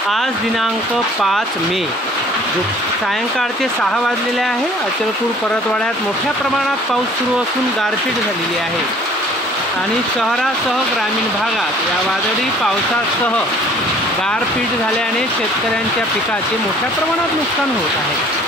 आज दिनांक 5 मे सायंकाळचे 6 वाजलेले आहे। अचलपूर परतवाड्यात मोठ्या प्रमाणात पाऊस सुरू असून गारपीट झालेली आहे आणि शहरासह ग्रामीण भागात या वादळी पावसासह गारपीट झाल्याने शेतकऱ्यांच्या पिकाचे मोठ्या प्रमाणात नुकसान होत आहे।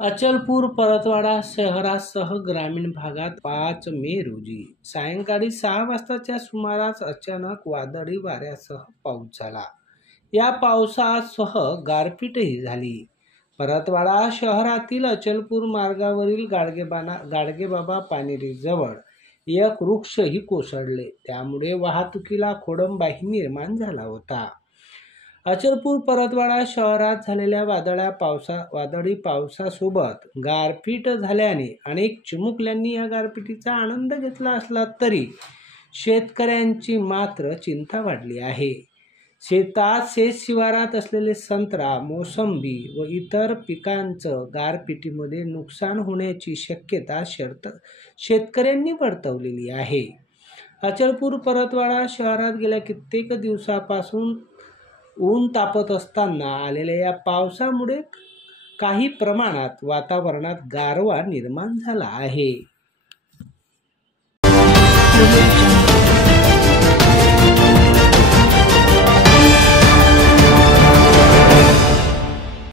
अचलपूर परतवाडा शहरासह ग्रामीण भागात 5 मे रोजी सायंकाळी 6 वाजताच्या सुमारास अचानक वादळी वाऱ्यासह पाऊस झाला। या पावसासह गारपीटही झाली। परतवाडा शहरातील अचलपूर मार्गावरील गाडगेबाबा पानेरी जवळ एक वृक्षही कोसळले, त्यामुळे वाहतुकीला खोळंबाही निर्माण झाला होता। अचलपूर परतवाडा शहरात झालेल्या वादळी पावसासोबत गारपीट झाल्याने अनेक चिमुकल्यांनी या गारपिटीचा आनंद घेतला असला तरी शेतकऱ्यांची मात्र चिंता वाढली आहे। शेत शिवारात असलेले संत्रा, मोसंबी व इतर पिकांचं गारपिटीमध्ये नुकसान होण्याची शक्यता शेतकऱ्यांनी वर्तवलेली आहे। अचलपूर परतवाडा शहरात गेल्या कित्येक दिवसापासून ऊन तापत असताना आलेल्या या पावसामुळे काही प्रमाणात वातावरणात गारवा निर्माण झाला आहे।